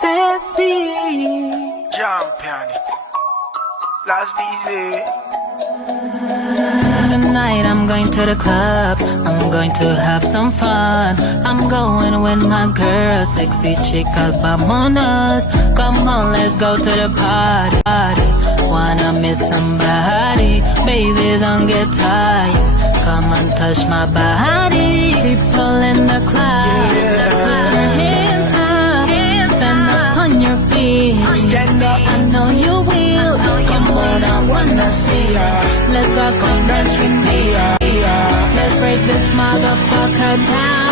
Steffi. Jump piano. Last busy. Tonight I'm going to the club, I'm going to have some fun. I'm going with my girl, sexy chicas, vamonos. Come on, let's go to the party. Wanna meet somebody, baby, don't get tired. Come and touch my body. People in the club, put your hands up, stand up on your feet. Stand up. I know you will. Come on, I wanna see ya. Let's go, come dance with me. Let's break this motherfucker down.